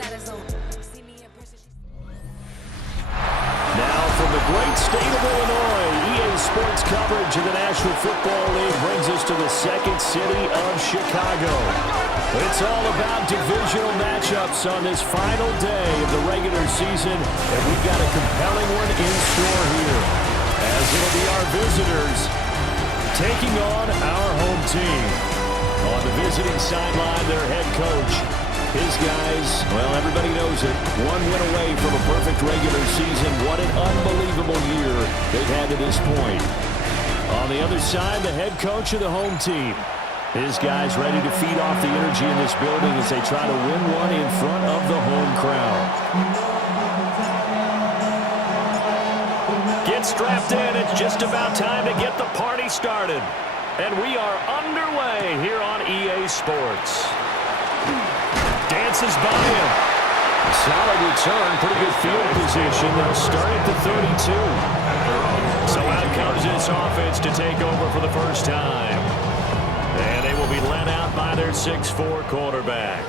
Now from the great state of Illinois, EA Sports coverage of the National Football League brings us to the second city of Chicago. It's all about divisional matchups on this final day of the regular season, and we've got a compelling one in store here, as it'll be our visitors taking on our home team. On the visiting sideline, their head coach. His guys, well, everybody knows it. One win away from a perfect regular season. What an unbelievable year they've had to this point. On the other side, the head coach of the home team. His guys ready to feed off the energy in this building as they try to win one in front of the home crowd. Get strapped in. It's just about time to get the party started. And we are underway here on EA Sports. Dances by him. Solid return, pretty good field position. They'll start at the 32. So out comes this offense to take over for the first time. And they will be led out by their 6'4" quarterback.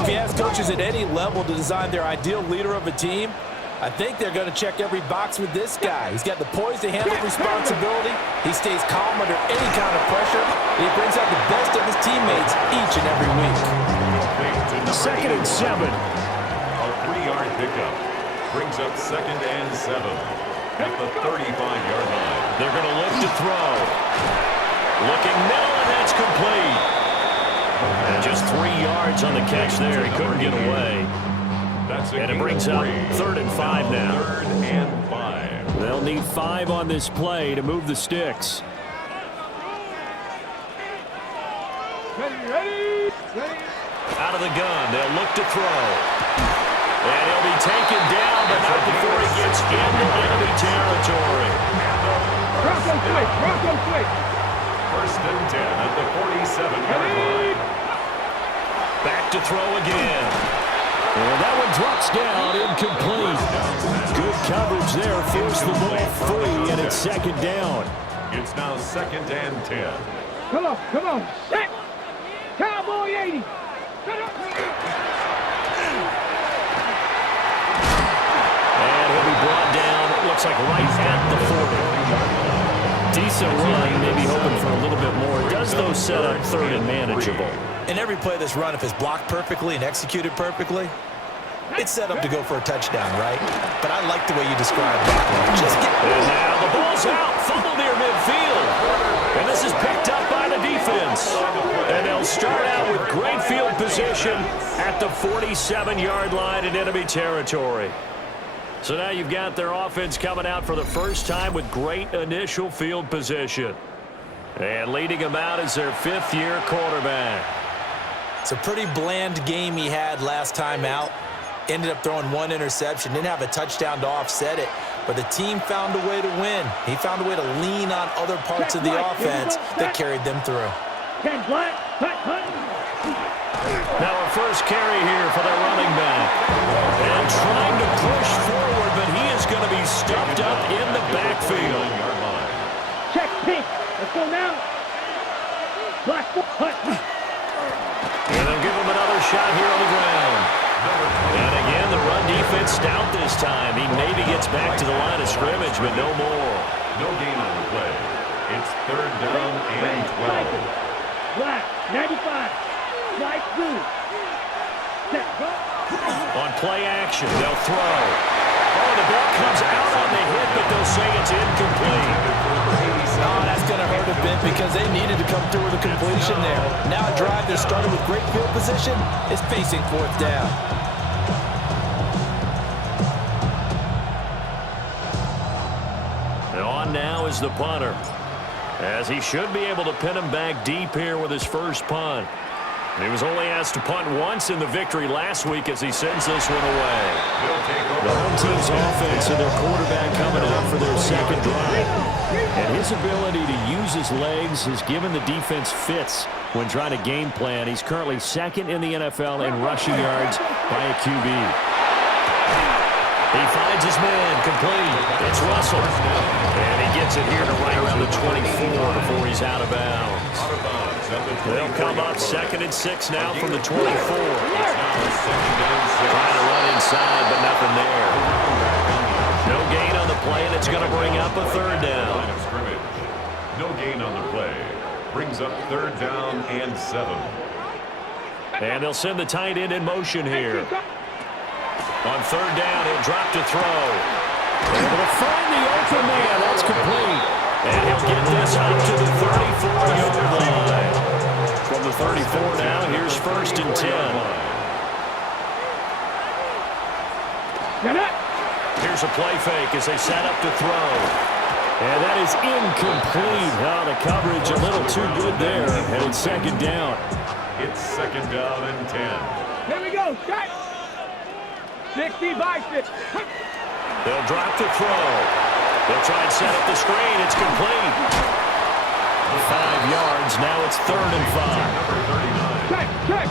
If you ask coaches at any level to design their ideal leader of a team, I think they're going to check every box with this guy. He's got the poise to handle responsibility. He stays calm under any kind of pressure. And he brings out the best of his teammates each and every week. Second and 7. A 3-yard pickup brings up 2nd and 7 at the 35-yard line. They're going to look to throw. Looking middle, and that's complete. And just 3 yards on the catch there. He couldn't get away. And it brings up 3rd and 5 now. 3rd and 5. They'll need 5 on this play to move the sticks. Ready. Out of the gun, they'll look to throw. And he'll be taken down, but not before he gets into enemy territory. Rock him quick. 1st and 10 at the 47-yard line. Back to throw again. And that one drops down, incomplete. Good coverage there, forced the ball free, and it's 2nd down. It's now 2nd and 10. Come on. Set. Cowboy 80. And he'll be brought down, it looks like right at the 40. Decent run, maybe hoping for a little bit more. Does those set up 3rd and manageable? In every play of this run, if it's blocked perfectly and executed perfectly, it's set up to go for a touchdown, right? But I like the way you described that one. And now the ball's out, fumble near midfield. And this is picked up by the defense. And they'll start out with great field position at the 47-yard line in enemy territory. So now you've got their offense coming out for the first time with great initial field position. And leading them out is their 5th-year quarterback. It's a pretty bland game he had last time out. Ended up throwing 1 interception. Didn't have a touchdown to offset it. But the team found a way to win. He found a way to lean on other parts of the offense that carried them through. Now a first carry here for their running back. And trying to push forward, but he is going to be stuffed up in the backfield. Check pink. Let's go now. Black hut. And they'll give him another shot here on the ground. And again, the run defense stout this time. He maybe gets back to the line of scrimmage, but no more. No gain on the play. It's 3rd down and 12. Black, 95. Light blue. Set. On play action, they'll throw. Oh, the ball comes out on the hit, but they'll say it's incomplete. Oh, that's going to hurt a bit because they needed to come through with a completion there. Now a drive that started with great field position is facing 4th down. And on now is the punter, as he should be able to pin him back deep here with his first punt. He was only asked to punt once in the victory last week as he sends this one away. The home team's offense and their quarterback coming out for their 2nd drive. And his ability to use his legs has given the defense fits when trying to game plan. He's currently 2nd in the NFL in rushing yards by a QB. He finds his man, complete. It's Russell. And he gets it here to right around the 24 before he's out of bounds. They'll come up 2nd and 6 now from the 24. Trying to run inside, but nothing there. No gain on the play, and it's going to bring up a 3rd down. Line of scrimmage. No gain on the play. Brings up 3rd down and 7. And they'll send the tight end in motion here. On 3rd down, he'll drop to throw. Able to find the open man. That's complete. And he'll get this up to the 34-yard line. From the 34 now, here's 1st and 10. Here's a play fake as they set up to throw. And that is incomplete. Oh, the coverage a little too good there. And it's 2nd down. It's 2nd down and 10. Here we go. Shot. 60 by 6. They'll drop to throw. They'll try and set up the screen. It's complete. 5 yards. Now it's 3rd and 5. Check, check.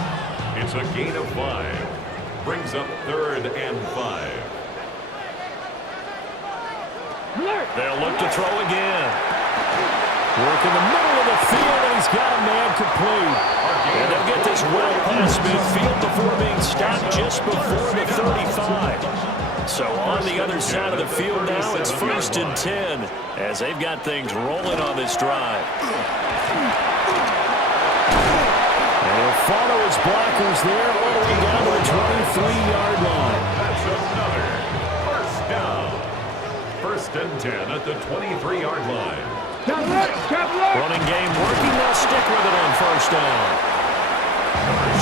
It's a gain of 5. Brings up 3rd and 5. They'll look to throw again. Work in the middle of the field, and he's got a man complete. And they'll get this well past midfield before being stopped just before the 35. So on the other side of the field now, it's 1st and 10 as they've got things rolling on this drive. And he'll follow his blockers there all the way down to the 23-yard line. That's another 1st down. 1st and 10 at the 23-yard line. Running game working. They'll stick with it on 1st down.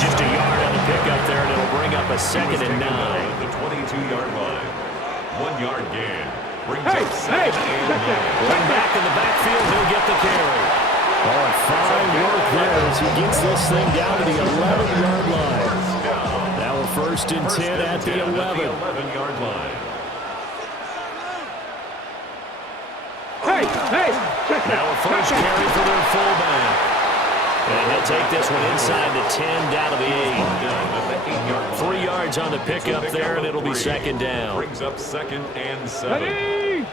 Just a yard on the pickup there, and it'll bring up a 2nd and 9. At the 22-yard line. 1 yard gain. Brings up 2nd and 9. Going back in the backfield, he'll get the carry. Oh, fine work there as he gets this thing down to the 11-yard line. Now a 1st and 10 at the 11. 11-yard line. Now a first carry for their fullback. And he'll take this one inside the 10 down to the 8. 3 yards on the pickup there, and it'll be 2nd down. Brings up 2nd and 7.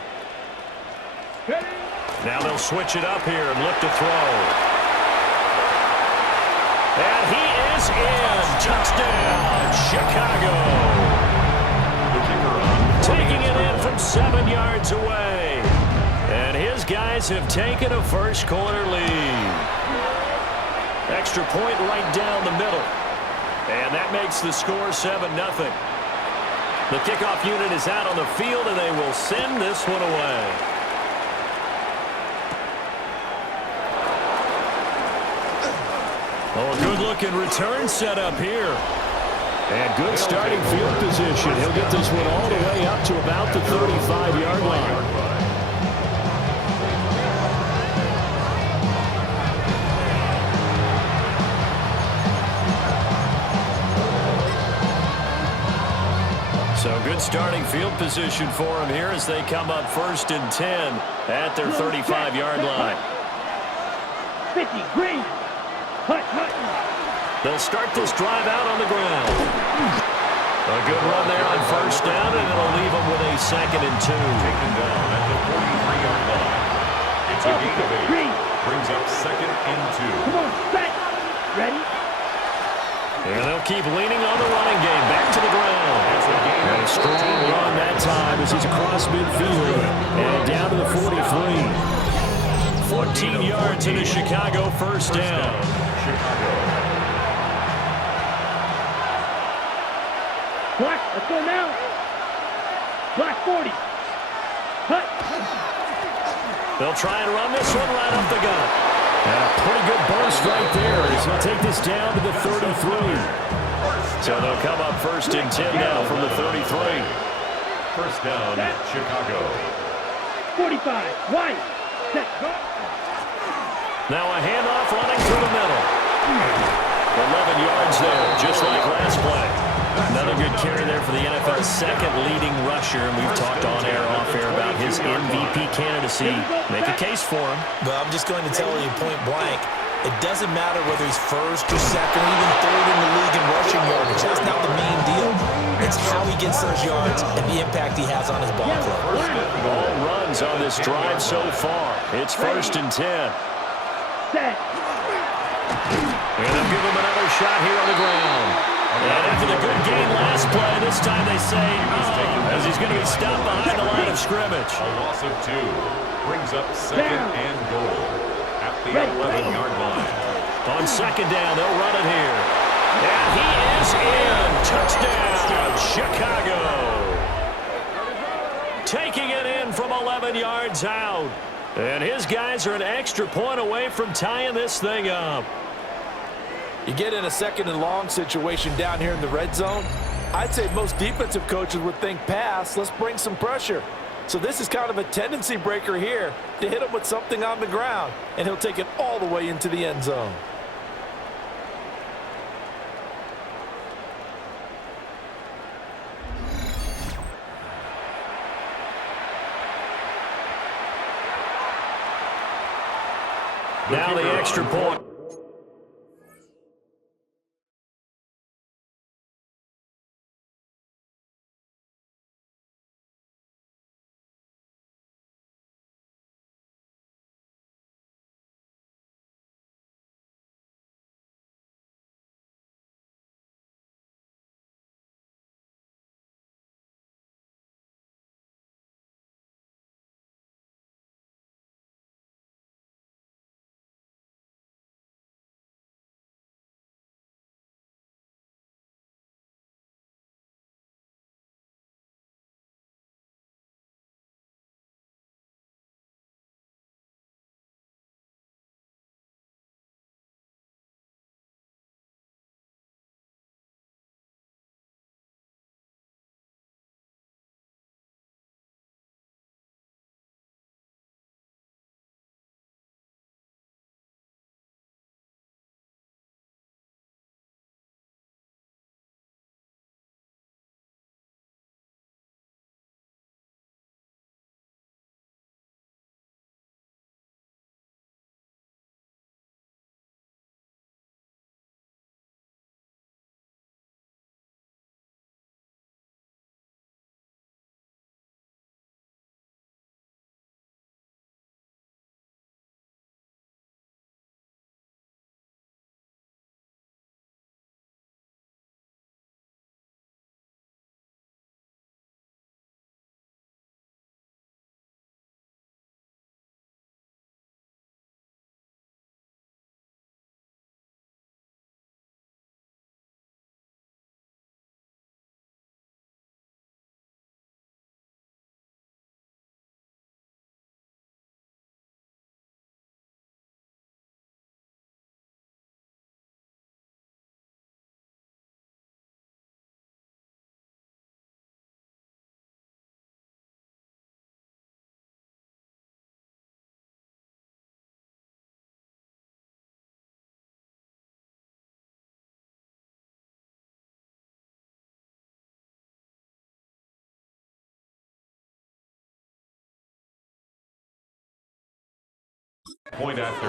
Now they'll switch it up here and look to throw. And he is in. Touchdown, Chicago. Taking it in from 7 yards away. And his guys have taken a 1st quarter lead. Extra point right down the middle. And that makes the score 7-0. The kickoff unit is out on the field, and they will send this one away. Oh, a good-looking return set up here. And good starting field position. He'll get this one all the way up to about the 35-yard line. So good starting field position for them here as they come up 1st and 10 at their 35-yard line. 50, green. Hut. They'll start this drive out on the ground. A good run there on 1st down, and it'll leave them with a 2nd and 2. Taken down at the 43-yard line. It's a gain of 8. Brings up 2nd and 2. Come on, set. Ready? And they'll keep leaning on the running game. Back to the ground. And a strong run that time as he's across midfield and down to the 43. 14 yards in a Chicago 1st down. Black, let's go now. Black 40. Hut. They'll try and run this one right up the gut. And a pretty good burst right there as he'll take this down to the 33. So they'll come up 1st and 10 now from the 33. 1st down, Chicago. 45, wide. Set. Now a handoff running through the middle. 11 yards there, just like last play. Another good carry there for the NFL's 2nd leading rusher, and we've talked on air, off air about his MVP candidacy. Make a case for him. But I'm just going to tell you point blank, it doesn't matter whether he's 1st or 2nd, even 3rd in the league in rushing yardage. That's not the main deal. It's how he gets those yards and the impact he has on his ball club. All runs on this drive so far. It's 1st and 10. Set. And they'll give him another shot here on the ground. And after the good game last play, this time they say, as he's going to be stopped behind the line of scrimmage. A loss of 2 brings up second and goal at the 11-yard line. On second down, they'll run it here. And he is in. Touchdown, Chicago. Taking it in from 11 yards out. And his guys are an extra point away from tying this thing up. You get in a second and long situation down here in the red zone, I'd say most defensive coaches would think pass, let's bring some pressure. So this is kind of a tendency breaker here to hit him with something on the ground, and he'll take it all the way into the end zone. Now the extra point. Point after.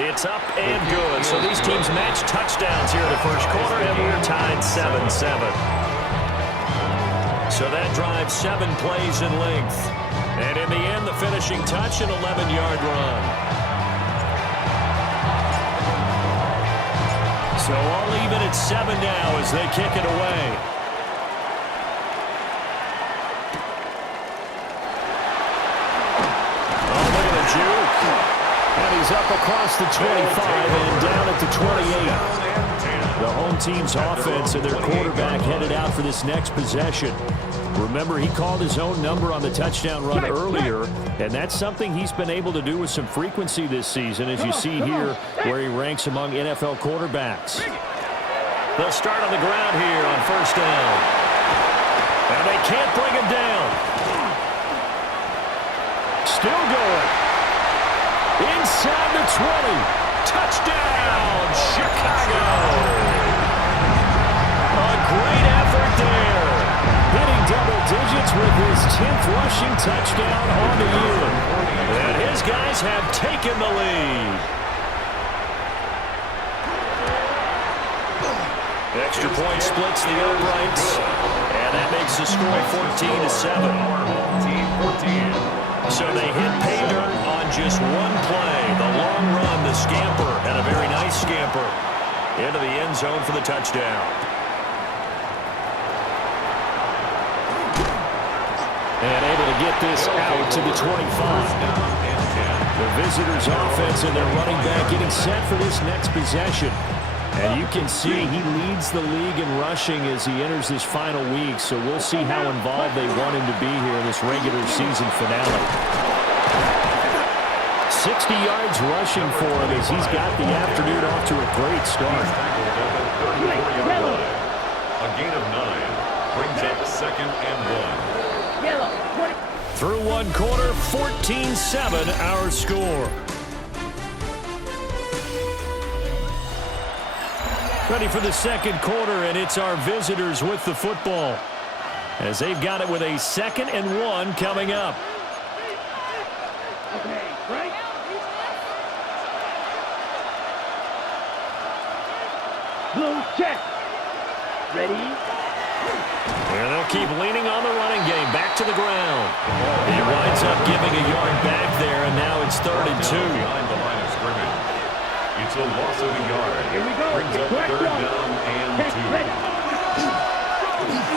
It's up and good. So these teams match touchdowns here in the first quarter, and we're tied 7-7. So that drives 7 plays in length. And in the end, the finishing touch, an 11-yard run. So all even at 7 now as they kick it away. Juke. And he's up across the 25 and down at the 28. The home team's offense and their quarterback headed out for this next possession. Remember, he called his own number on the touchdown run earlier, and that's something he's been able to do with some frequency this season, as you see here, where he ranks among NFL quarterbacks. They'll start on the ground here on first down. And they can't bring him down. Still going. Inside the 20. Touchdown, Chicago. A great effort there. Hitting double digits with his 10th rushing touchdown on the year. And his guys have taken the lead. Extra point splits the uprights. And that makes the score 14-7. Team 14. So they hit pay dirt on just one play. The long run, the scamper, and a very nice scamper into the end zone for the touchdown. And able to get this out to the 25. The visitors' offense and their running back getting set for this next possession. And you can see he leads the league in rushing as he enters this final week. So we'll see how involved they want him to be here in this regular season finale. 60 yards rushing for him as he's got the afternoon off to a great start. A gain of 9 brings up 2nd and 1. Through one quarter, 14-7 our score. Ready for the second quarter, and it's our visitors with the football as they've got it with a 2nd and 1 coming up. Okay, right? Blue check. Ready? And they'll keep leaning on the running game. Back to the ground. He winds up giving a yard back there, and now it's 3rd and 2. Behind the line of scrimmage. It's a loss of a yard. Here we go. Brings up 3rd down and 2.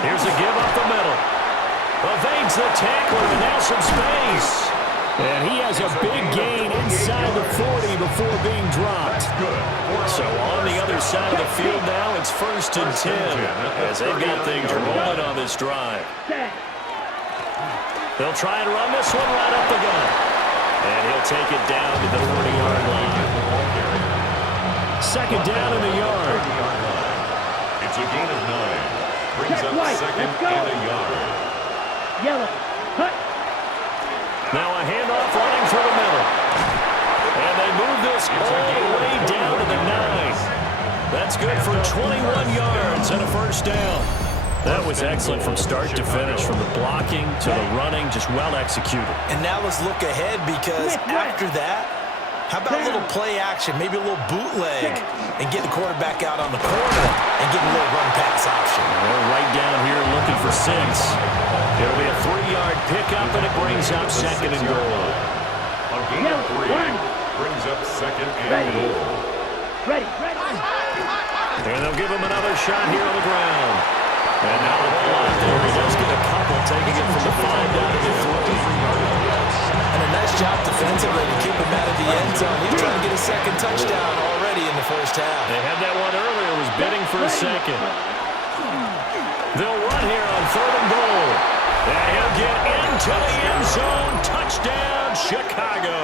Here's a give up the middle. Evades the tackler, and now some space. And he has a big gain inside the 40 before being dropped. So on the other side of the field now, it's 1st and 10 as they've got things rolling on this drive. They'll try and run this one right up the gut. And he'll take it down to the 40-yard line. 2nd down in the yard. It's a gain of 9. Brings up 2nd and a yard. Yellow. Cut. Now a handoff running through the middle. And they move this all the way down to the 9. That's good for 21 yards and a 1st down. That was excellent from start to finish, from the blocking to the running, just well executed. And now let's look ahead, because after that, how about a little play action, maybe a little bootleg, and get the quarterback out on the corner and get a little run pass option. They're right down here looking for 6. It'll be a 3-yard pickup, and it brings up 2nd and goal. A gain of 3 brings up 2nd and goal. Ready. And they'll give him another shot here on the ground. And now the ball out there. He does get a couple, taking it from the 5 down to the 3. And a nice job defensively to keep him out of the end zone. He's trying to get a 2nd touchdown already in the 1st half. They had that one earlier, was bidding for a 2nd. They'll run here on 3rd and goal. And he'll get into the end zone. Touchdown, Chicago.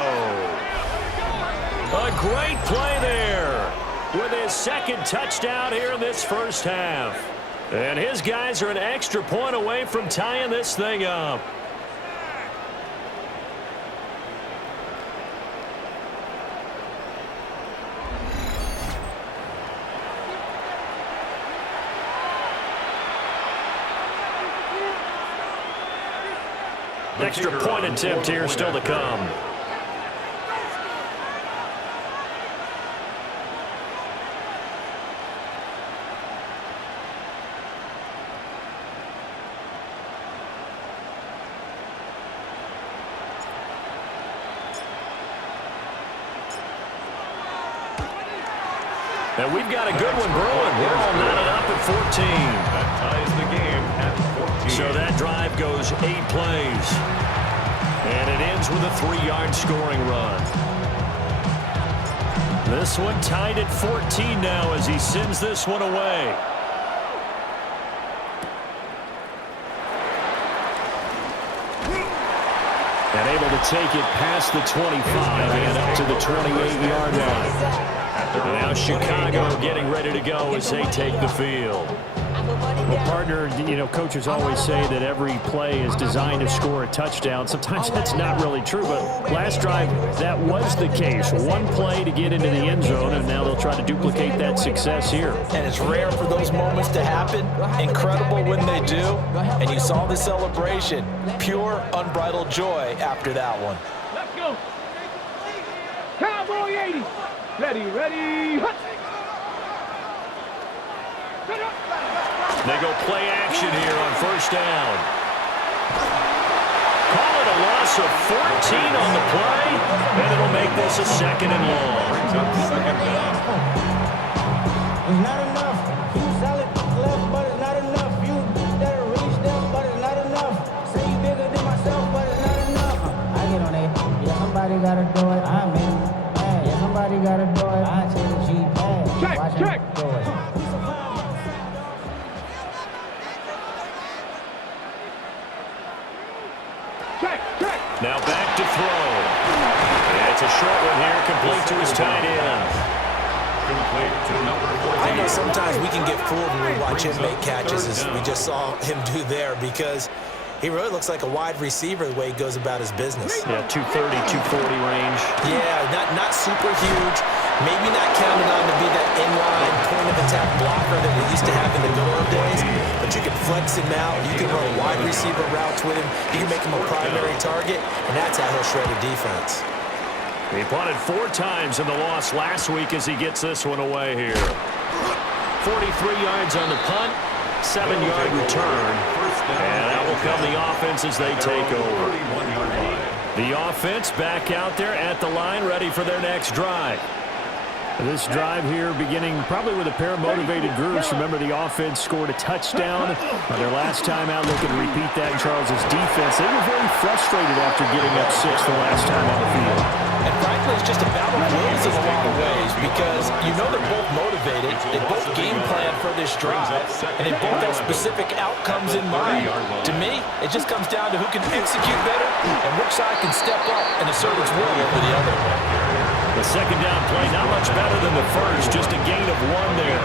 A great play there with his 2nd touchdown here in this 1st half. And his guys are an extra point away from tying this thing up. Extra point attempt here still to come. And we've got a good one brewing. We're all knotted up at 14. That ties the game at 14. So that drive goes 8 plays. And it ends with a 3-yard scoring run. This one tied at 14 now as he sends this one away. And able to take it past the 25 and up to the 28-yard line. Now Chicago getting ready to go as they take the field. Well, partner, you know, coaches always say that every play is designed to score a touchdown. Sometimes that's not really true, but last drive, that was the case. One play to get into the end zone, and now they'll try to duplicate that success here. And it's rare for those moments to happen. Incredible when they do. And you saw the celebration. Pure, unbridled joy after that one. Let's go. Cowboy 80. Ready. They go play action here on 1st down. Call and a loss of 14 on the play, and it'll make this a 2nd and long. Brings up 2nd down. It's not enough. You solid left, but it's not enough. You better reach them, but it's not enough. Say you bigger than myself, but it's not enough. I get on it. Yeah, somebody gotta do it. I'm in. Yeah, somebody gotta do it. I take a cheap pass. Check. Do it. Check. Now back to throw. And it's a short one here, complete to his tight end. Complete to number 14. I know sometimes we can get fooled when we watch him make catches, as we just saw him do there, because he really looks like a wide receiver the way he goes about his business. Yeah, 230, 240 range. Yeah, not super huge. Maybe not counted on to be that inline point-of-attack blocker that we used to have in the good old days, but you can flex him out. You can run wide receiver routes with him. You can make him a primary target, and that's how he'll shred a defense. He punted 4 times in the loss last week as he gets this one away here. 43 yards on the punt, 7-yard return, and that will come the offense as they take over. 31-yard line. The offense back out there at the line, ready for their next drive. This drive here beginning probably with a pair of motivated groups. Remember, the offense scored a touchdown on their last time out. Looking to repeat that in Charles's defense. They were very frustrated after getting up 6 the last time on the field. And frankly, it's just a battle of wills in a lot of ways, because you know they're both motivated, they both game plan for this drive, and they both have specific outcomes in mind. To me, it just comes down to who can execute better and which side can step up and assert its will over the other. The second down play, not much better than the first, just a gain of 1 there.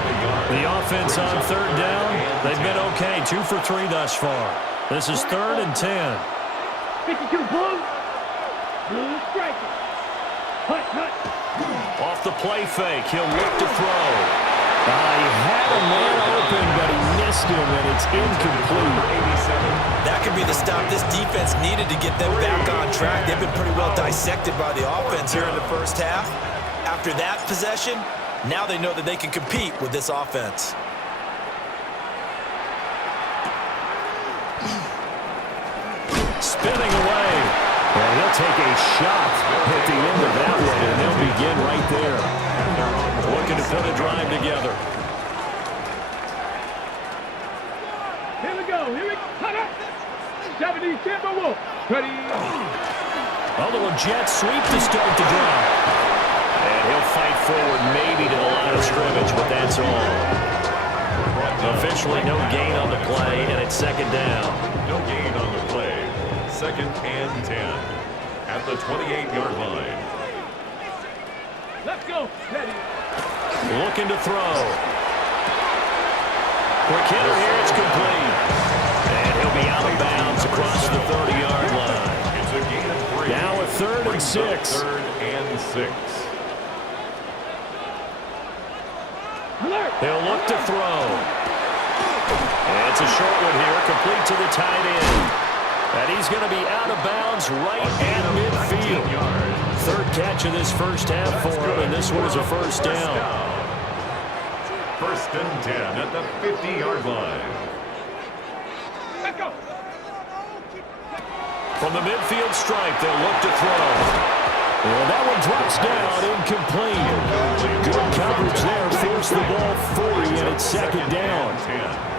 The offense on 3rd down, they've been okay, 2 for 3 thus far. This is 3rd and 10. 52 Blue. Blue striker. Hut. Off the play fake, he'll look to throw. He had a man open, but he missed him, and it's incomplete. That could be the stop this defense needed to get them back on track. They've been pretty well dissected by the offense here in the first half. After that possession, now they know that they can compete with this offense. Spinning away. And he'll take a shot at the end of that one, and they'll begin right there. Looking to put a drive together. Here we go. Hut up. 70 Timberwolves. Ready. A little jet sweep to start the drive. And he'll fight forward maybe to the line of scrimmage, but that's all. Officially no gain on the play, and it's 2nd down. No gain on the play. 2nd and 10 at the 28-yard line. Let's go. Ready. Looking to throw. Quick hitter here, it's complete. And he'll be out of bounds across the 30-yard line. It's a gain of 3. Now a 3rd and 6. 3rd and 6. Alert. He'll look to throw. And it's a short one here, complete to the tight end. And he's going to be out of bounds right at midfield. 3rd catch of this first half for him, and this one is a first down. 1st and 10 at the 50-yard line. Let's go. From the midfield stripe, they'll look to throw. Well, that one drops down, incomplete. Good coverage there, forced the ball free, and it's 2nd down. 10.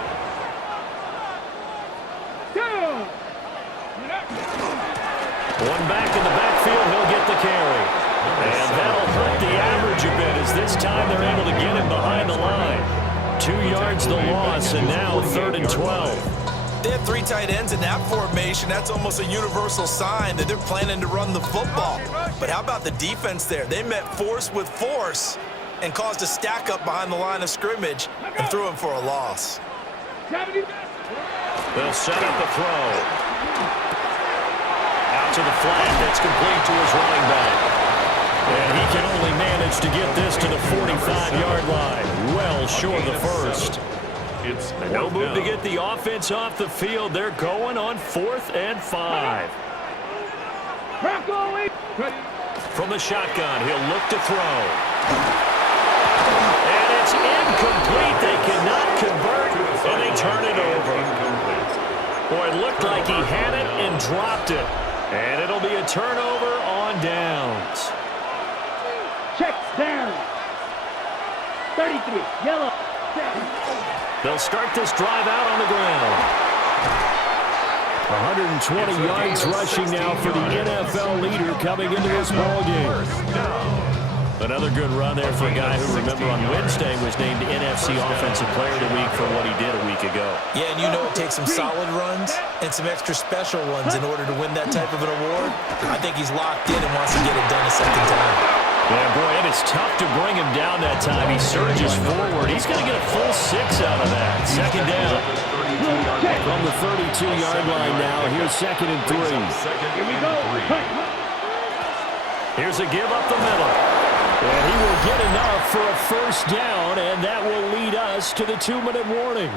One back in the backfield, he'll get the carry. And that'll hurt the average a bit, as this time they're able to get him behind the line. 2 yards the loss, and now 3rd and 12. They have 3 tight ends in that formation. That's almost a universal sign that they're planning to run the football. But how about the defense there? They met force with force and caused a stack up behind the line of scrimmage and threw him for a loss. 70. They'll set up the throw. Out to the flat, that's complete to his running back. And he can only manage to get this to the 45-yard line. Well short of the first. It's No move to get the offense off the field. They're going on 4th and 5. From the shotgun, he'll look to throw. And it's incomplete. They cannot convert, and they turn it over. Boy, it looked like he had it and dropped it. And it'll be a turnover on downs. Check down. 33, yellow. They'll start this drive out on the ground. 120 yards rushing now for the NFL leader coming into this ballgame. Another good run there for a guy who, remember, on Wednesday was named NFC Offensive Player of the Week for what he did a week ago. Yeah, and you know it takes some solid runs and some extra special ones in order to win that type of an award. I think he's locked in and wants to get it done a second time. Yeah, boy, and it's tough to bring him down that time. He surges forward. He's going to get a full 6 out of that. Second down. From the 32-yard line now, here's 2nd and 3. Here we go. Here's a give up the middle. And he will get enough for a first down, and that will lead us to the 2-minute warning.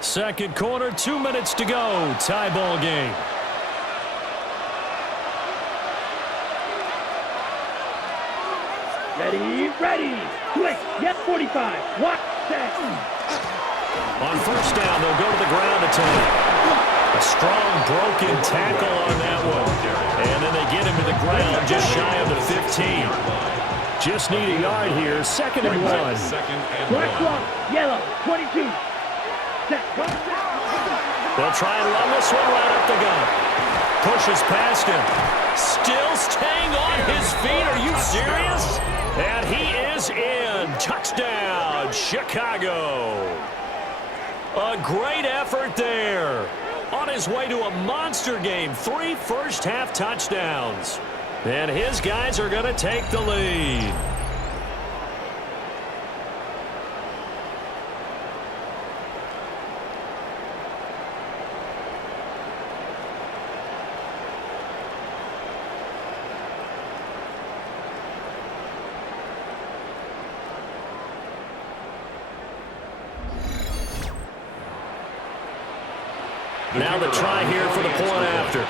Second quarter, 2 minutes to go. Tie ball game. Ready. Quick. Yes, 45. Watch that. On first down, they'll go to the ground attack. A strong broken tackle on that one. And then they get him to the ground just shy of the 15. Just need a yard here. 2nd and 1. Black block. Yellow. 22. Set. They'll try and run this one right up the gut. Pushes past him. Still staying on his feet. Are you serious? And he is in. Touchdown, Chicago. A great effort there. On his way to a monster game. 3 first-half touchdowns. And his guys are going to take the lead. Now the try here for the point after.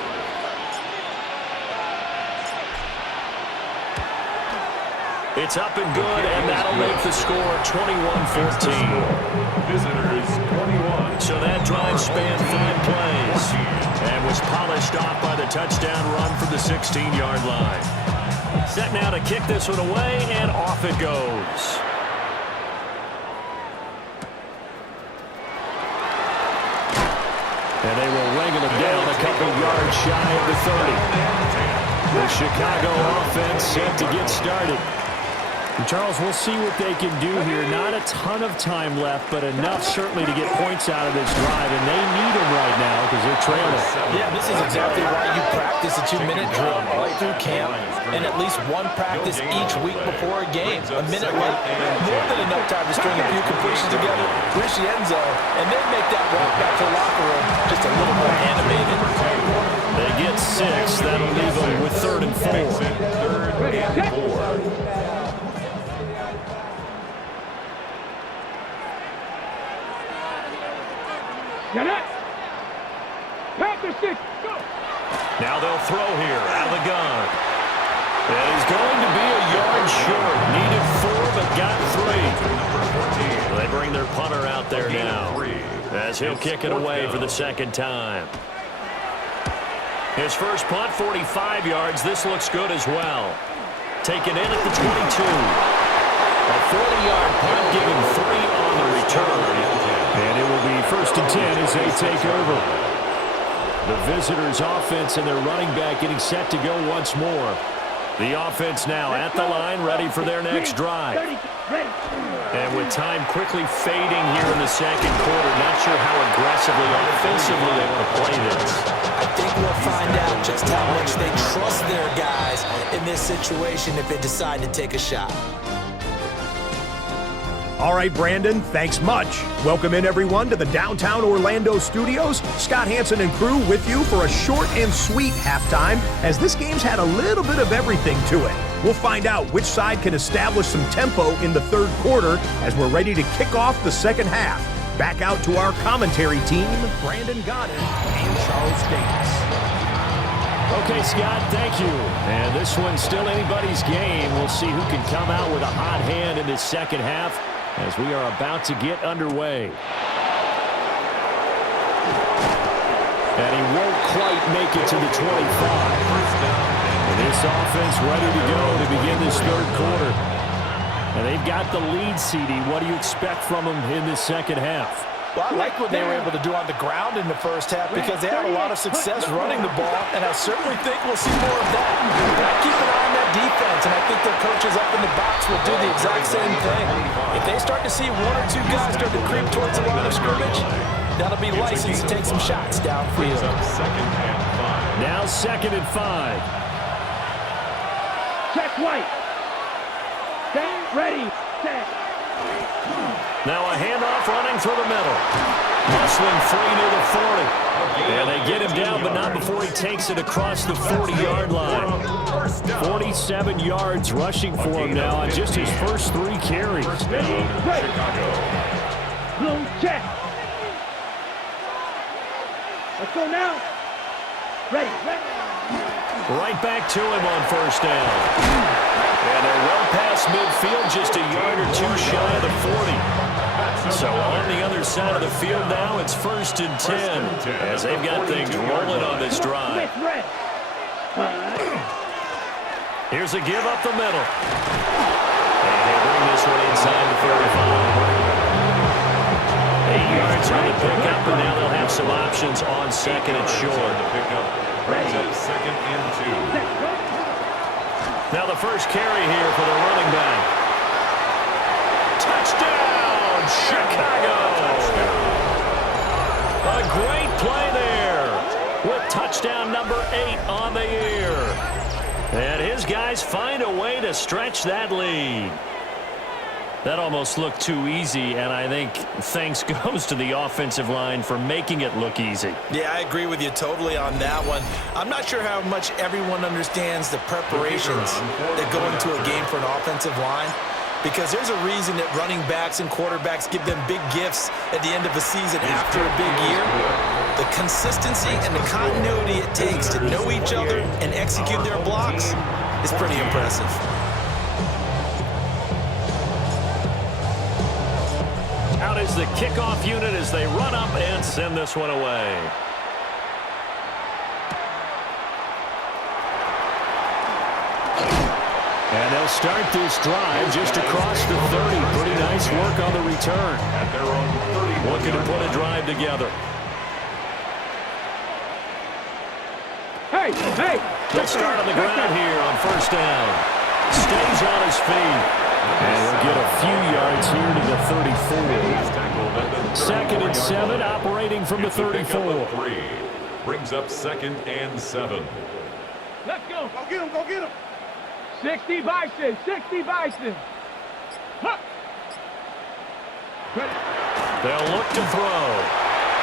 It's up and good, and that'll make the score 21-14. Visitors 21. So that drive spanned 5 plays and was polished off by the touchdown run from the 16-yard line. Set now to kick this one away, and off it goes. And they will wrangle him down a couple yards shy of the 30. The Chicago offense set to get started. And Charles, we'll see what they can do here. Not a ton of time left, but enough certainly to get points out of this drive. And they need them right now because they're trailing. Yeah, this is exactly why you practice a 2-minute drill all through camp and at least one practice each week before a game. A minute late, more than enough time to string a few completions together, reach the end zone, and then make that walk back to the locker room just a little more animated. They get 6. That'll leave them with 3rd and 4. 3rd and 4. Get it. Panther 6. Go. Now they'll throw here out of the gun. And he's going to be a yard short. Needed 4, but got 3. They bring their punter out there now as he'll kick it away for the second time. His first punt, 45 yards. This looks good as well. Taken in at the 22. A 40-yard punt, giving 3 on the return. And it will be 1st and 10 as they take over. The visitors' offense and their running back getting set to go once more. The offense now at the line, ready for their next drive. And with time quickly fading here in the second quarter, not sure how aggressively or offensively they want to play this. I think we'll find out just how much they trust their guys in this situation if they decide to take a shot. All right, Brandon, thanks much. Welcome in, everyone, to the downtown Orlando studios. Scott Hansen and crew with you for a short and sweet halftime, as this game's had a little bit of everything to it. We'll find out which side can establish some tempo in the third quarter as we're ready to kick off the second half. Back out to our commentary team, Brandon Godden and Charles Davis. Okay, Scott, thank you. And this one's still anybody's game. We'll see who can come out with a hot hand in this second half as we are about to get underway. And he won't quite make it to the 25. And this offense ready to go to begin this third quarter. And they've got the lead, CD. What do you expect from them in this second half? Well, I like what they were able to do on the ground in the first half because they had a lot of success running the ball, and I certainly think we'll see more of that. But I keep an eye on that defense, and I think their coaches up in the box will do the exact same thing. If they start to see one or two guys start to creep towards the line of scrimmage, that'll be license to take some shots downfield. Now 2nd and 5. Check White. Stand ready. Set. Now a handoff running through the middle. Muslim free near the 40. And they get him down, but not before he takes it across the 40-yard line. 47 yards rushing for him now on just his first 3 carries. Blue check. Let's go now. Ready. Right back to him on first down. And they're well past midfield, just a yard or 2 shy of the 40. So on the other side of the field now, it's 1st and 10 as they've got things rolling on this drive. Here's a give up the middle. And they bring this one inside the 35. 8 yards on the pickup, and now they'll have some options on 2nd and short. Brings up 2nd and 2. Now the first carry here for the running back. Touchdown, Chicago! A great play there with touchdown number 8 on the year. And his guys find a way to stretch that lead. That almost looked too easy, and I think thanks goes to the offensive line for making it look easy. Yeah, I agree with you totally on that one. I'm not sure how much everyone understands the preparations that go into a game for an offensive line, because there's a reason that running backs and quarterbacks give them big gifts at the end of the season after a big year. The consistency and the continuity it takes to know each other and execute their blocks is pretty impressive. Out is the kickoff unit as they run up and send this one away. And they'll start this drive just across the 30. Pretty nice work on the return. At their own 30. Looking to put a drive together. Hey! Let's start on the ground here on first down. Stays on his feet. And he'll get a few yards here to the 34. 2nd and 7, operating from the 34. Brings up 2nd and 7. Let's go. Go get him. 60 Bison. 60 Bison. Huh. They'll look to throw.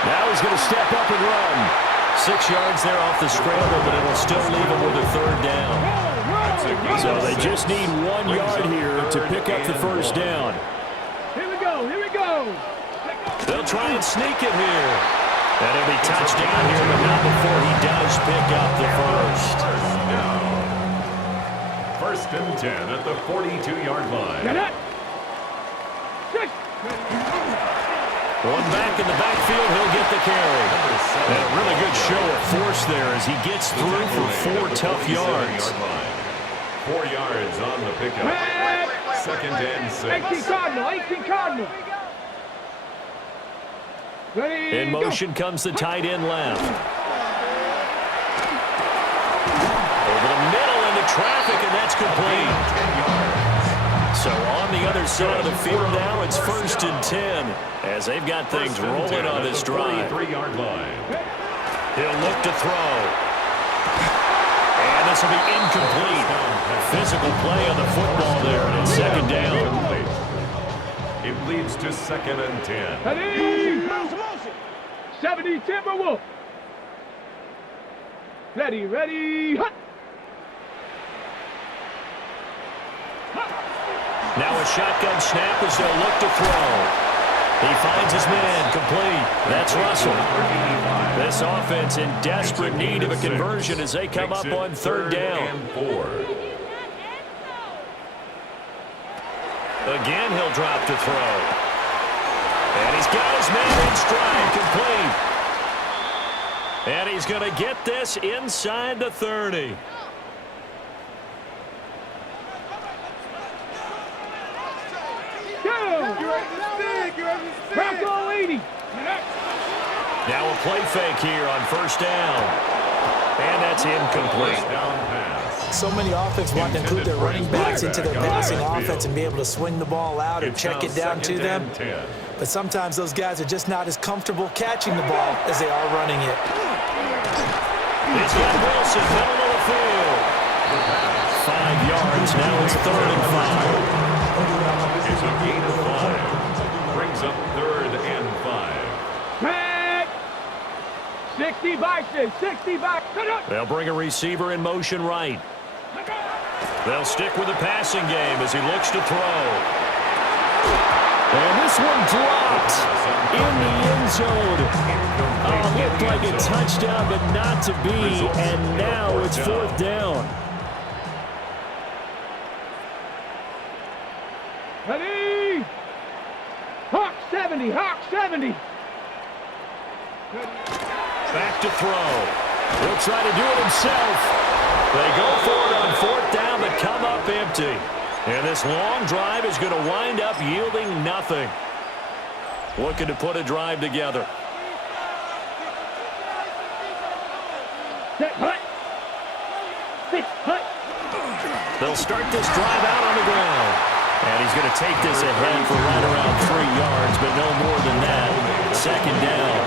Now he's going to step up and run. 6 yards there off the scramble, but it'll still leave him with a 3rd down. So they just need 1 yard here to pick up the first down. Here we go. They'll try and sneak it here. And it'll be touchdown here, but not before he does pick up the first. 1st and 10 at the 42-yard line. Get it. 6. One back in the backfield, he'll get the carry. And a really good show of force there as he gets through for 4 tough yards. 4 yards on the pickup. 2nd and 6. 18 Cardinal. Ready, In motion comes the tight end left. Over the middle into traffic, and that's complete. So on the other side of the field now, it's 1st and 10 as they've got things rolling on this drive. 43-yard line. He'll look to throw. And this will be incomplete. Physical play on the football there, and it's 2nd down. It leads to 2nd and 10. Ready. 70 Timberwolf. Ready. Hut. Now a shotgun snap as they'll look to throw. He finds his man, complete. That's Russell. This offense in desperate need of a conversion as they come up on 3rd down. And 4. Again, he'll drop to throw. And he's got his man in stride, complete. And he's going to get this inside the 30. Bronco 80. Now a play fake here on first down. And that's incomplete. So many offenses want to include their running backs into their passing offense and be able to swing the ball out or check it down to them. But sometimes those guys are just not as comfortable catching the ball as they are running it. He's got Wilson, middle of the field. 5 yards, now it's 3rd and 5. It's a gain of 5. Brings up 3rd and 5. Back. 60 Bison, 60 Bison. They'll bring a receiver in motion right. They'll stick with the passing game as he looks to throw. And this one dropped in the end zone. Looked like a touchdown, but not to be. And now it's 4th down. Ready? Hawk 70, Hawk 70. Back to throw. He'll try to do it himself. They go for it on 4th down, but come up empty. And this long drive is going to wind up yielding nothing. Looking to put a drive together. They'll start this drive out on the ground. And he's going to take this ahead for right around 3 yards, but no more than that. 2nd down.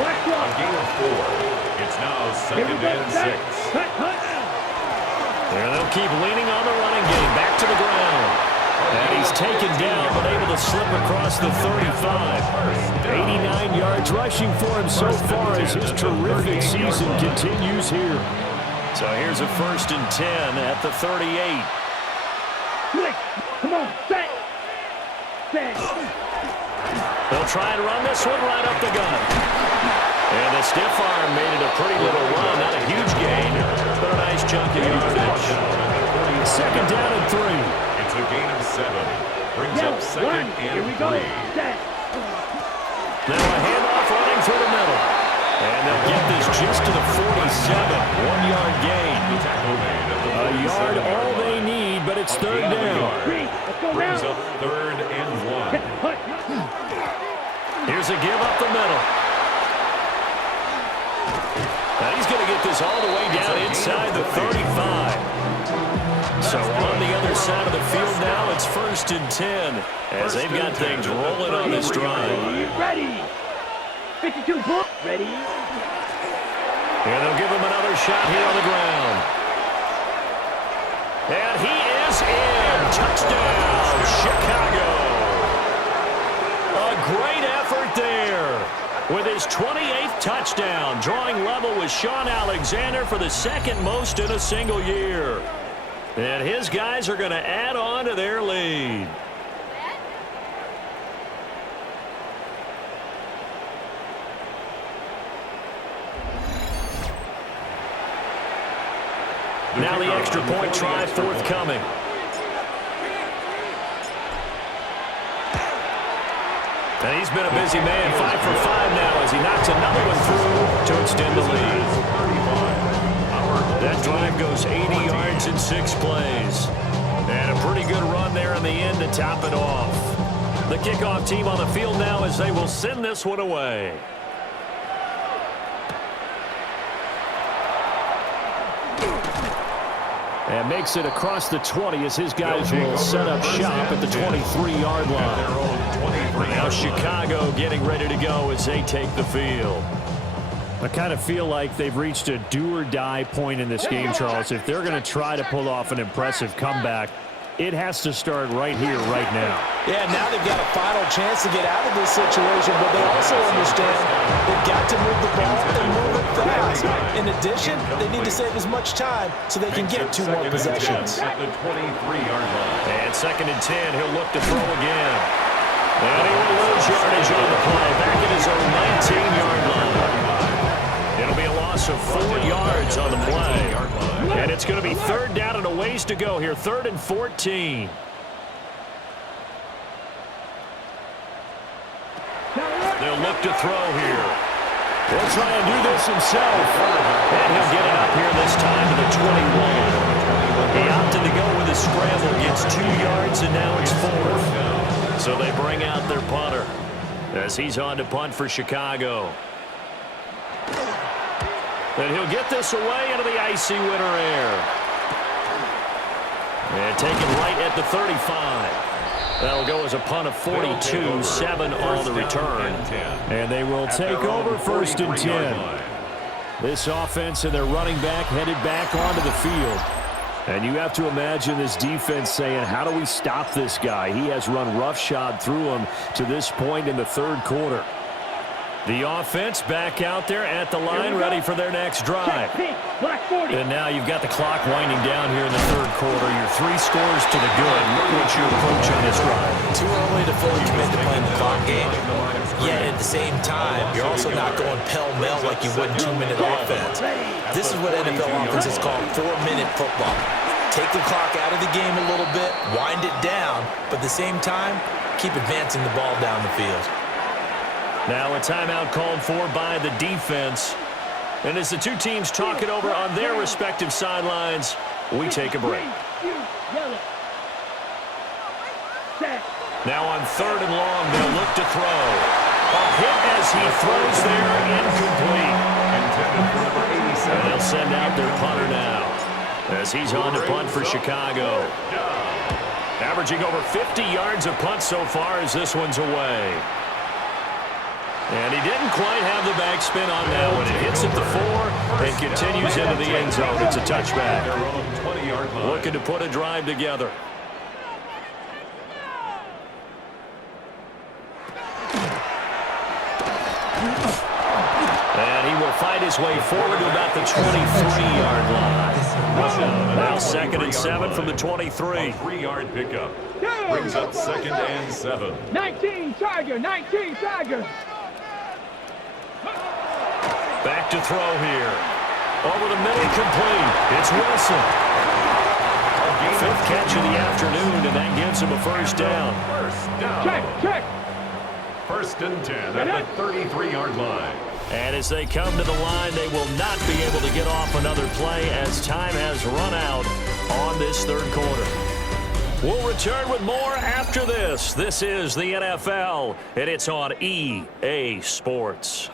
A gain of 4. It's now 2nd and 6. And they'll keep leaning on the running game. Back to the ground. And he's taken down, but able to slip across the 35. 89 yards rushing for him so far as his terrific season continues here. So here's a 1st and 10 at the 38. Come on, set. They'll try and run this one right up the gut. And the stiff arm made it a pretty little run. Not a huge gain, but a nice chunk of yardage. 2nd down and 3. It's a gain of 7. Brings up 2nd and 3. Now a handoff running through the middle. And they'll get this just to the 47. 1-yard gain. A yard all they need, but it's 3rd down. Brings up 3rd and 1. Here's a give up the middle. Now he's going to get this all the way down inside the 35. So on the other side of the field now, it's 1st and 10 as they've got things rolling on this drive. Ready. 52 foot. Ready. And they'll give him another shot here on the ground. And he is in. Touchdown, Chicago. A great effort there. With his 28th touchdown, drawing level with Sean Alexander for the 2nd most in a single year. And his guys are going to add on to their lead. Now the extra point try forthcoming. And he's been a busy man, 5 for 5 now as he knocks another one through to extend the lead. That drive goes 80 yards in 6 plays. And a pretty good run there in the end to top it off. The kickoff team on the field now as they will send this one away. And makes it across the 20 as his guys will set up shop at the 23-yard line. Now Chicago getting ready to go as they take the field. I kind of feel like they've reached a do-or-die point in this game, Charles. If they're going to try to pull off an impressive comeback, it has to start right here, right now. Yeah, now they've got a final chance to get out of this situation, but they also understand they've got to move the ball and move it fast. In addition, they need to save as much time so they can get 2 more possessions. At the 23-yard line. And 2nd and 10, he'll look to throw again. And he will lose yardage on the play, back at his own 19-yard line. It'll be a loss of 4 yards on the play. And it's going to be 3rd down and a ways to go here, 3rd and 14. They'll look to throw here. He'll try and do this himself. And he'll get it up here this time to the 21. He opted to go with a scramble, gets 2 yards, and now it's 4th. So they bring out their punter as he's on to punt for Chicago. And he'll get this away into the icy winter air. And taken right at the 35. That'll go as a punt of 42, 7 on the return. And they will take over 1st and 10. This offense and their running back headed back onto the field. And you have to imagine this defense saying, how do we stop this guy? He has run roughshod through him to this point in the 3rd quarter. The offense back out there at the line, ready for their next drive. And now you've got the clock winding down here in the 3rd quarter. Your 3 scores to the good. What's your approach on this drive? Too early to fully commit to playing the clock game. Yet at the same time, you're also not going pell-mell like you would in 2-minute offense. This is what NFL offenses call 4-minute football. Take the clock out of the game a little bit, wind it down, but at the same time, keep advancing the ball down the field. Now a timeout called for by the defense. And as the two teams talk it over on their respective sidelines, we take a break. Now on 3rd and long, they'll look to throw. A hit as he throws there, incomplete. And they'll send out their punter now as he's on to punt for Chicago. Averaging over 50 yards of punt so far as this one's away. And he didn't quite have the backspin on that one. It hits at the 4 and continues into the end zone. It's a touchback. Looking to put a drive together. And he will fight his way forward to about the 23-yard line. Now 2nd and 7 from the 23. A 3-yard pickup. Brings up 2nd and 7. 19 Tiger, 19 Tiger. Back to throw here. Over the middle, complete. It's Wilson. 5th catch of the afternoon, and that gives him a 1st down. Check. 1st and 10 at the 33-yard line. And as they come to the line, they will not be able to get off another play as time has run out on this 3rd quarter. We'll return with more after this. This is the NFL, and it's on EA Sports.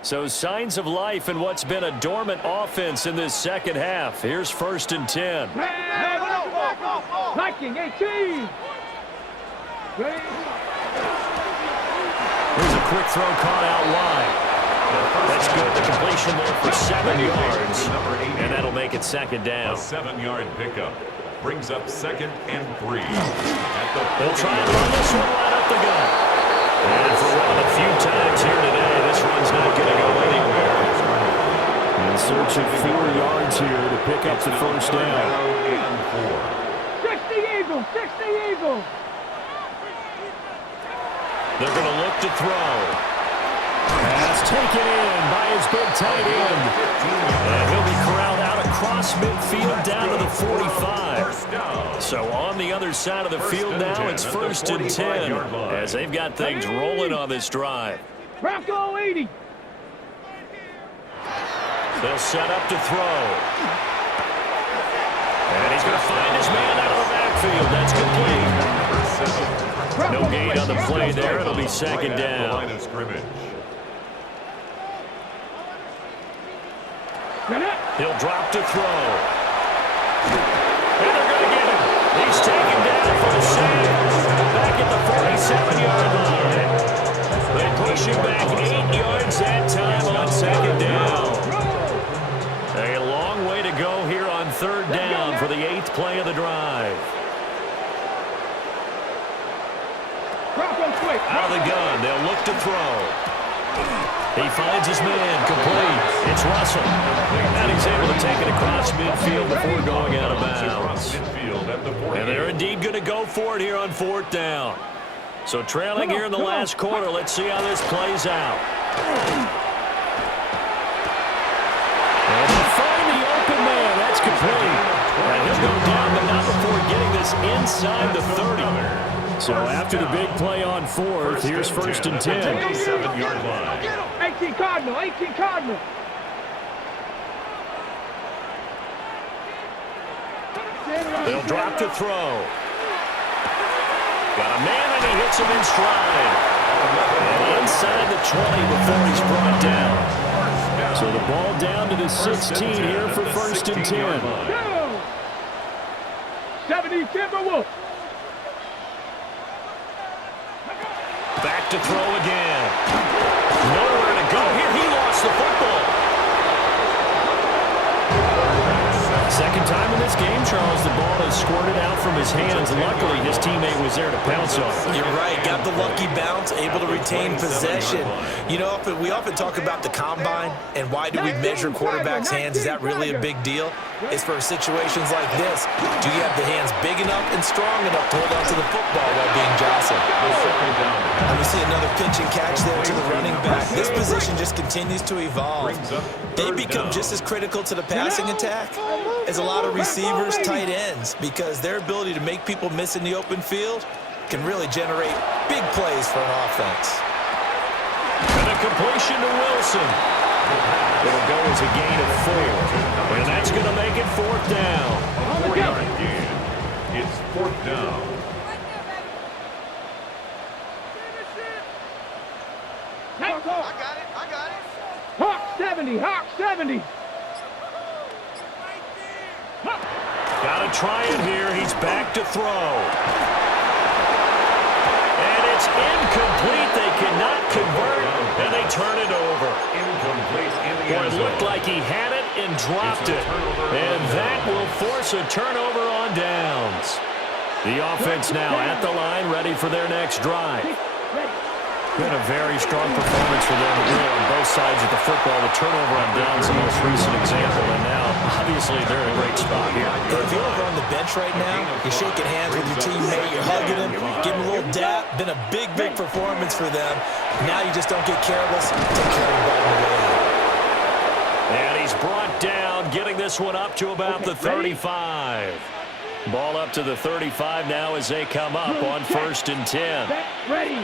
So signs of life in what's been a dormant offense in this 2nd half. Here's 1st and 10. Viking 18. Ready? Here's a quick throw caught out wide. That's good. The completion there for 7 yards. And that'll make it 2nd down. A 7-yard pickup. Brings up 2nd and 3. They'll try and run this one right up the gut. And for one of the few times here today, this one's not going to go anywhere. In search of 4 yards here to pick up the 1st down. 60 Eagles, 60 Eagles. They're going to look to throw. Pass taken in by his big tight end. And he'll be corralled out across midfield down to the 45. So on the other side of the field now, it's 1st and 10 as they've got things rolling on this drive. Bronco 80. They'll set up to throw. And he's going to find his man out of the backfield. That's complete. No gain on the play there. It'll be 2nd down. He'll drop to throw. And they're going to get him. He's taken down for the save. Back at the 47-yard line. They push him back 8 yards that time on 2nd down. A long way to go here on 3rd down for the 8th play of the drive. Out of the gun, they'll look to throw. He finds his man, complete. It's Russell. And he's able to take it across midfield before going out of bounds. And they're indeed going to go for it here on 4th down. So trailing here in the last quarter, let's see how this plays out. And they find the open man. That's complete. And he'll go down, but not before getting this inside the 30. So after the big play on fourth, here's first and 10. 27-yard line. 18 Cardinal, 18 Cardinal. They'll drop to throw. Got a man, and he hits him in stride. And inside the 20 before he's brought down. So the ball down to the 16 here for first and 10. 70 Timberwolves. Back to throw again. Nowhere to go here. He lost the football. Second time in this game, Charles, the ball has squirted out from his hands. Luckily, his teammate was there to pounce on it. You're right. Got the lucky bounce, able to retain possession. You know, we often talk about the combine and why do we measure quarterbacks' hands. Is that really a big deal? It's for situations like this. Do you have the hands big enough and strong enough to hold on to the football while being jostled? And we see another pitch and catch there to the running back. This position just continues to evolve. They become just as critical to the passing attack as a lot of receivers, tight ends, because their ability to make people miss in the open field can really generate big plays for an offense. And a completion to Wilson. It'll go as a gain of 4. And that's going to make it fourth down. 4-yard gain. It's fourth down. I got it. Hawk 70, Hawk 70. Got to try it here. He's back to throw. And it's incomplete. They cannot convert, and they turn it over. Incomplete in the Boy, end it zone. looked like he had it and dropped it. And that will force a turnover on downs. The offense now at the line, ready for their next drive. Been a very strong performance for them really on both sides of the football. The turnover on downs the most recent example, and now obviously they're in a great spot here. If you're over on the bench right now, you're shaking hands with your teammate, you're hugging him, giving him a little dap. Been a big performance for them. Now you just don't get careless. Take care of the ball away. And he's brought down, getting this one up to about the 35. Ball up to the 35 now as they come up on first and 10. Ready.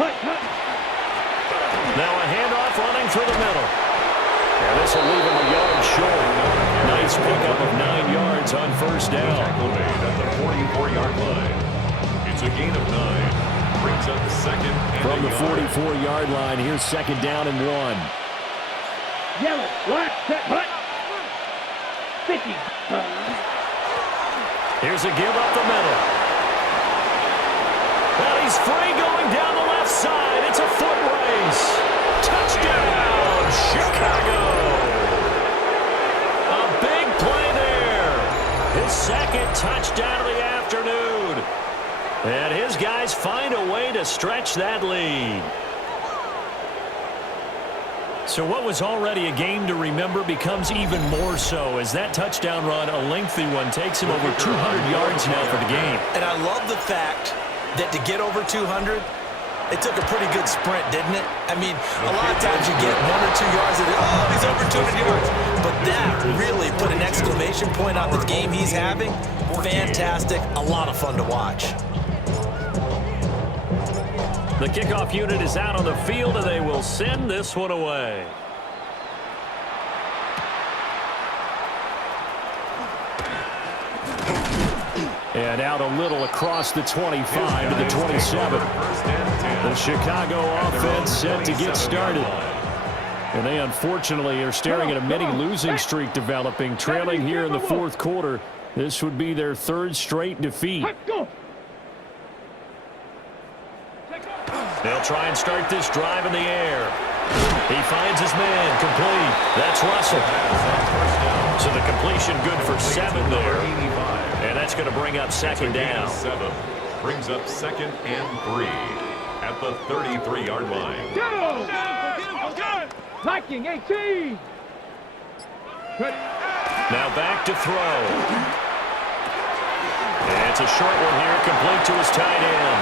Now a handoff running through the middle. And this will leave him a yard short. Nice pickup of 9 yards on first down. Tackle made at the 44-yard line. It's a gain of 9. Brings up the second and From a the yard. 44-yard line, here's second down and 1. Yellow, black, set, hut. 50. Here's a give up the middle. Well, he's free going down the left side. It's a foot race. Touchdown, Chicago. A big play there. His second touchdown of the afternoon. And his guys find a way to stretch that lead. So what was already a game to remember becomes even more so as that touchdown run, a lengthy one, takes him over 200 yards now for the game. And I love the fact that to get over 200, it took a pretty good sprint, didn't it? I mean, a lot of times you get 1 or 2 yards and, oh, he's over 200 yards. But that really put an exclamation point on the game he's having. Fantastic. A lot of fun to watch. The kickoff unit is out on the field, and they will send this one away. And out a little across the 25 to the 27. The Chicago offense set to get started. And they unfortunately are staring at a mini losing streak developing, trailing here in the fourth quarter. This would be their third straight defeat. They'll try and start this drive in the air. He finds his man, complete. That's Russell. So the completion good for 7 there. And that's going to bring up second down. 7 brings up second and 3 at the 33-yard line. Viking 18. Now back to throw. And it's a short one here, complete to his tight end.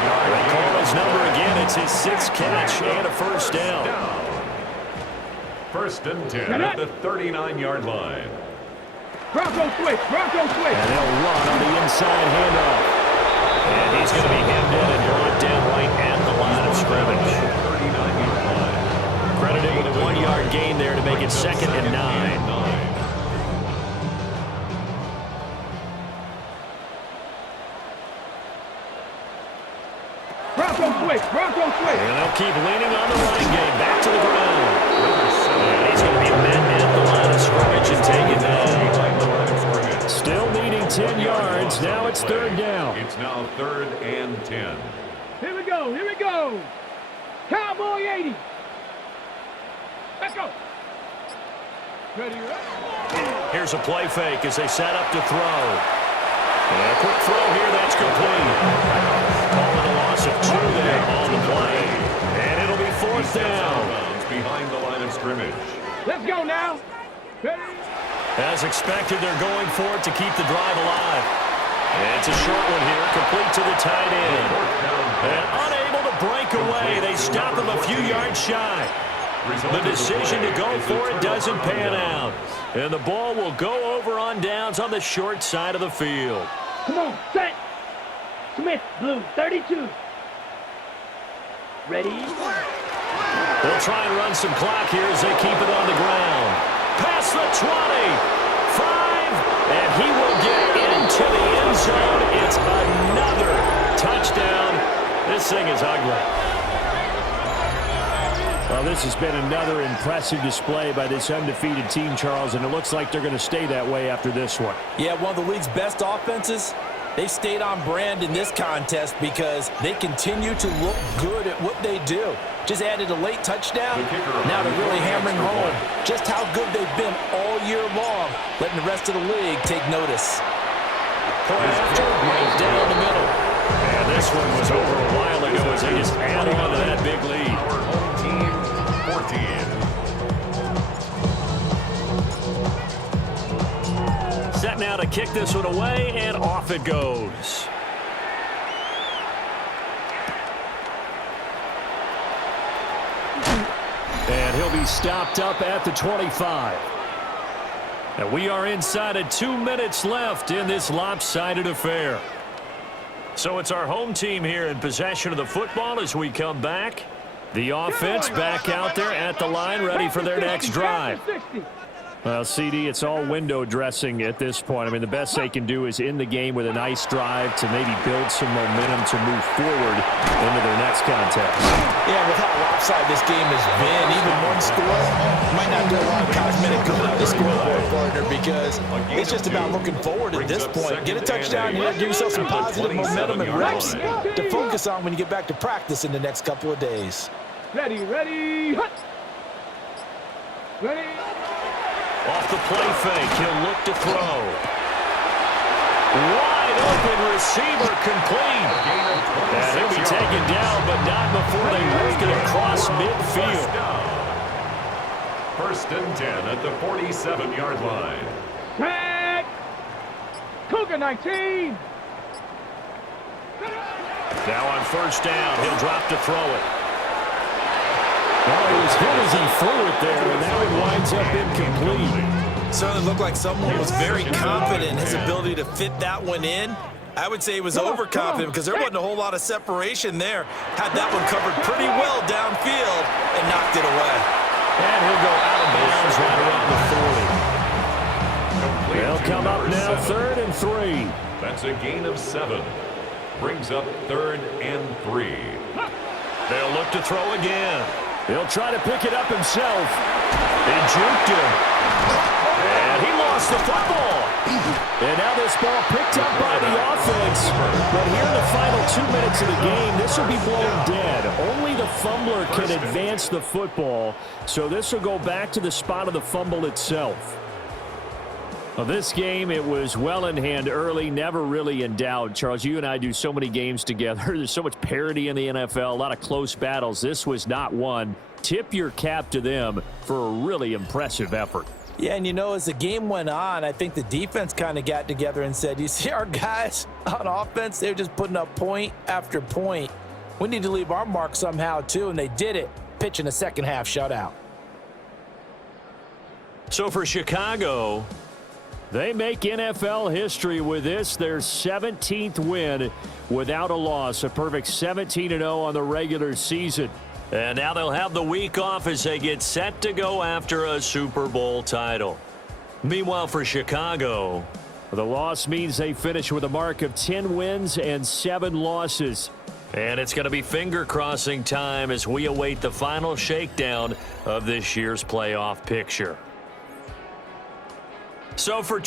They'll call his number again. It's his 6th catch and a first down. First and 10 at the 39-yard line. Bronco switch. And they'll run on the inside handoff. And gain there to make it 2nd and 9. Bronco switch. And they'll keep leaning on the running game. Back to the ground. And he's going to be met at the line of scrimmage and taken down. Still needing 10 yards. Now it's 3rd down. It's now 3rd and 10. Here we go. Here we go. Cowboy 80. Let's go. Ready, ready. Here's a play fake as they set up to throw. And a quick throw here. That's complete. Calling a loss of 2 there on the play. And it'll be 4th down. Behind the line of scrimmage. Let's go now. Ready. As expected, they're going for it to keep the drive alive. And it's a short one here, complete to the tight end. And unable to break away. They stop him a few yards shy. The decision to go for it doesn't pan out. And the ball will go over on downs on the short side of the field. Come on, set. Smith, blue, 32. Ready? They'll try and run some clock here as they keep it on the ground. Past the 20. 5. And he will get into the end zone. It's another touchdown. This thing is ugly. Well, this has been another impressive display by this undefeated team, Charles, and it looks like they're going to stay that way after this one. Yeah, one of the league's best offenses. They stayed on brand in this contest because they continue to look good at what they do. Just added a late touchdown. Now they're really hammering home just how good they've been all year long, letting the rest of the league take notice. Point after, right down the middle. And this one was over a while ago as they just added on to that big lead. 14. Set now to kick this one away, and off it goes. And he'll be stopped up at the 25. And we are inside of 2 minutes left in this lopsided affair. So it's our home team here in possession of the football as we come back. The offense back out there at the line, ready for their next drive. Well, CD, it's all window dressing at this point. I mean, the best they can do is in the game with a nice drive to maybe build some momentum to move forward into their next contest. Yeah, with how lopsided this game has been, even one score might not do a lot of cosmetic good on the scoreboard, partner, because it's just about looking forward at this point. Get a touchdown here, give yourself some positive momentum and reps to focus on when you get back to practice in the next couple of days. Ready, ready, hut. Ready. Off the play fake, he'll look to throw. Wide open receiver complete. And he'll be taken down, but not before they work it across midfield. 1st and 10 at the 47-yard line. Tag. Cougar 19. Now on 1st down, he'll drop to throw it. Well, he was hit as he threw it there, and now it winds up incomplete. Certainly looked like someone was very confident in his ability to fit that one in. I would say he was overconfident because there wasn't a whole lot of separation there. Had that one covered pretty well downfield and knocked it away. And he'll go out of bounds right around the 40. They'll come up now 3rd and 3. That's a gain of 7. Brings up 3rd and 3. They'll look to throw again. He'll try to pick it up himself. He juked him. And he lost the football. And now this ball picked up by the offense. But here in the final 2 minutes of the game, this will be blown dead. Only the fumbler can advance the football. So this will go back to the spot of the fumble itself. Well, this game, it was well in hand early, never really in doubt. Charles, you and I do so many games together. There's so much parity in the NFL, a lot of close battles. This was not one. Tip your cap to them for a really impressive effort. Yeah, and you know, as the game went on, I think the defense kind of got together and said, you see our guys on offense, they're just putting up point after point. We need to leave our mark somehow, too, and they did it, pitching a second-half shutout. So for Chicago, they make NFL history with this, their 17th win without a loss, a perfect 17-0 on the regular season. And now they'll have the week off as they get set to go after a Super Bowl title. Meanwhile, for Chicago, the loss means they finish with a mark of 10 wins and 7 losses. And it's going to be finger-crossing time as we await the final shakedown of this year's playoff picture. So for